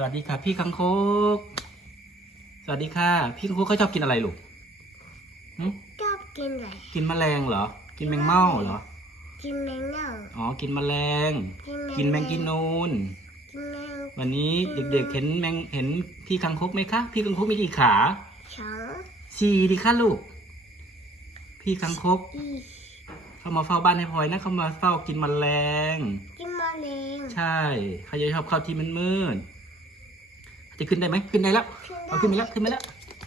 สวัสดีค่ะ พี่คังคก สวัสดีค่ะ พี่คังคกเขาชอบกินอะไรลูกหึชอบกินอะไรกินแมลงเหรอ กินแมงเม่าเหรอ กินแมงเม่าอ๋อ กินแมลง กินแมงกินนูน กินแมงวันนี้เด็กๆเห็นแมงเห็นพี่คังคกไหมคะ พี่คังคกมีกี่ขาสองสี่ดิคะลูก พี่คังคก อีเข้ามาเฝ้าบ้านให้พลอยนะ เข้ามาเฝ้ากินแมลง กินแมลง ใช่เขาจะชอบเข้าที่มันมืดๆ จะขึ้นได้ไหมขึ้นได้แล้วเอาขึ้นไปแล้วขึ้นไปแล้ว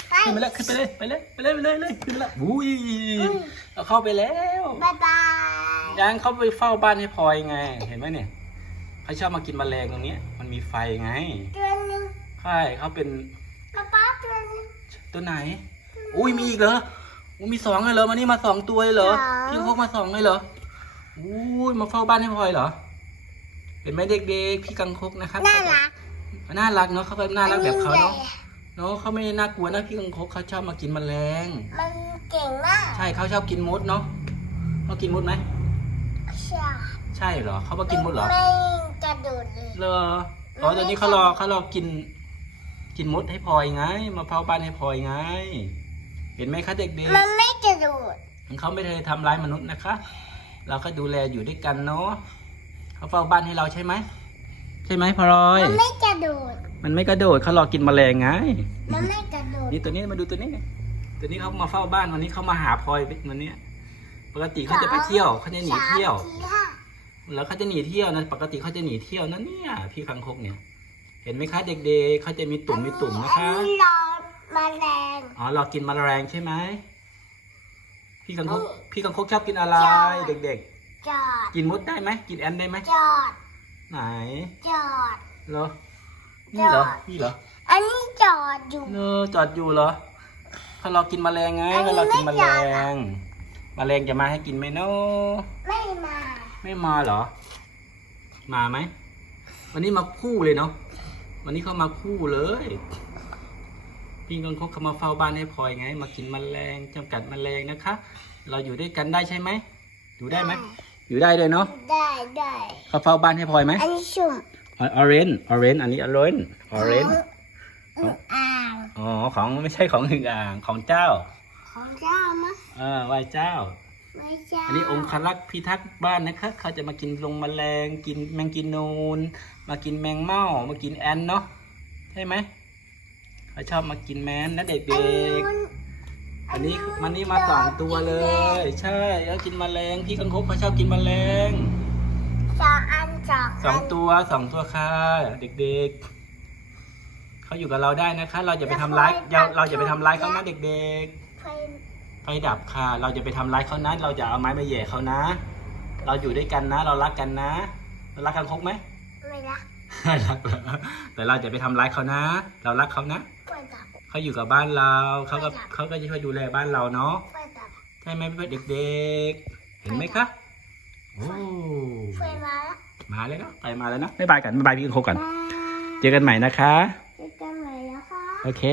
ไปขึ้นไปแล้วขึ้นไปเลยไปเลยไปเลยไปเลยเลยขึ้นไปแล้วอุ้ยเอาเข้าไปแล้วบายบายยังเข้าไปเฝ้าบ้านให้พลอยไงเห็นไหมเนี่ยเขาชอบมากินแมลงตรงเนี้ยมันมีไฟไงตัวหนึงใช่เขาเป็นป๊าป๊าตัวหนึงตัวไหน อุ้ยมีอีกเหรออุ้ยมีสองเลยเหรอมานี่มาสองตัวเลยเหรอสองพี่พกมาสองเลยเหรออุ้ยมาเฝ้าบ้านให้พลอยเหรอเห็นไหมเด็กๆพี่กังคกนะครับน่ารัก น่ารักเนาะเขาแบบน่ารักแบบเขาอันเนาะนี้ใหญ่เนาะเขาไม่ได้น่ากลัวนะพี่กังคกเขาชอบมากินแมลง มันเก่งมากใช่เขาชอบกินมดเนาะเขากินมดไหมใช่ใช่เหรอเขามากินมดเหรอไม่กระโดดเลยเหรออ๋อตอนนี้เขารอเขารอกิน กินมดให้พลอยไงมาเฝ้าบ้านให้พลอยไง เห็นไหมคะเด็กมันไม่กระโดดๆเขาไม่ได้ทำร้ายมนุษย์นะคะ เราก็ดูแลอยู่ด้วยกันเนาะเขาเฝ้าบ้านให้เราใช่ไหมใช่ไหมพลอย มันไม่กระโดด มันไม่กระโดดเขารอกินแมลงไง มันไม่กระโดด นี่ตัวนี้มาดูตัวนี้ไงตัวนี้เขามาเฝ้าบ้านวันนี้เขามาหาพลอยวันเนี้ยปกติเขาจะไปเที่ยวเขาจะหนีเที่ยวสามทีห้าแล้วเขาจะหนีเที่ยวนะปกติเขาจะหนีเที่ยวนะเนี่ย พี่คังคกเนี่ย เห็นไหมคะเด็กๆเขาจะมีตุ่มมีตุ่มนะคะอันนี้รอแมลง อ๋อเรากินแมลงใช่ไหมพี่คังคกพี่คังคกชอบกินอะไรเด็กจอดๆกินมดได้ไหมกินแอนได้ไหมจอด ไหนจอด เหรอนี่เหรอนี่เหรออันนี้จอดอยู่เนอจอดอยู่เหรอเขาเรากินแมลงไงอันนี้เขาเรากินแมไม่ลจอดอะ งแมลงจะมาให้กินไหมเนาะไม่มาไม่มาเหรอ มาไหมวันนี้มาคู่เลยเนาะวันนี้เขามาคู่เลยพี่กังคกเขามาเฝ้าบ้านให้พลอยไง มากินแมลงจำกัดแมลงนะคะ เราอยู่ด้วยกันได้ใช่ไหมอยู่ได้ไหม อยู่ได้เลยเนาะได้ได้เขาเฝ้าบ้านให้พลอยไหมอันนี้ชุ่มออเรนจ์ออเรนจ์อันนี้ออเรนจ์ออเรนจ์ของอ่างอ๋อของไม่ใช่ของหนึ่งอ่างของเจ้า ของเจ้ามะเออไหว้เจ้า ไม่ใช่อันนี้องครักษ์พิทักษ์บ้านนะคะเขาจะมากินลงแมลงกินแมงกินนูนมากินแมงเม่ามากินแอนเนาะใช่ไหมเขาชอบมากินแมนนะเด็อันกนู้นๆ อันนี้มันนี่มาสองตัวเลย ใช่แล้วกินแมลงพี่กังคกเขาชอบกินแมลงสองอันสองสองตัวสองตัวค่ะเด็กๆเขาอยู่กับเราได้นะคะ เราจะไปทำร้ายเราเราจะไปทำร้ายเขานะเด็กๆไฟไฟดับค่ะ เราจะไปทำร้ายเขานะเราจะเอาไม้มาแหย่เขานะ เราอยู่ด้วยกันนะ เรารักกันนะเรารักกันคกไหมไม่รักไม่รักเหรอแต่เราจะไปทำร้ายเขานะ เรารักเขานะไฟดับ เขาอยู่กับบ้านเราเขาก็ไม่รักเขาก็จะช่วยดูแลบ้านเราเนาะไฟดับใช่ไหมเพื่อนเด็กๆ เห็นไหมคะโอ้ไฟมาแล้วมาแล้วเนาะไปมาแล้วนะบ๊ายบายกันบ๊ายบายพี่กังคกกันบายเจอกันใหม่นะคะ เจอกันใหม่แล้วค่ะโอเค